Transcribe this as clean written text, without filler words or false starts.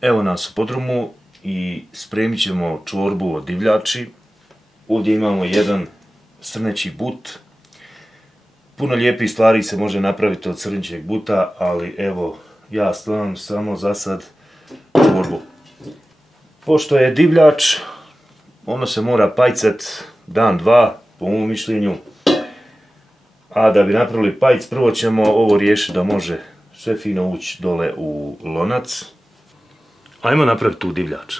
Evo nas u podrumu i spremit ćemo čorbu od divljači. Ovdje imamo jedan srneći but. Puno lijepih stvari se može napraviti od srnećeg buta, ali evo, ja stavljam samo za sad čorbu. Pošto je divljač, ono se mora pajcat dan, dva, po mom mišljenju. A da bi napravili pajc, prvo ćemo ovo riješiti da može sve fino ući dole u lonac. Ajmo napraviti tu divljač.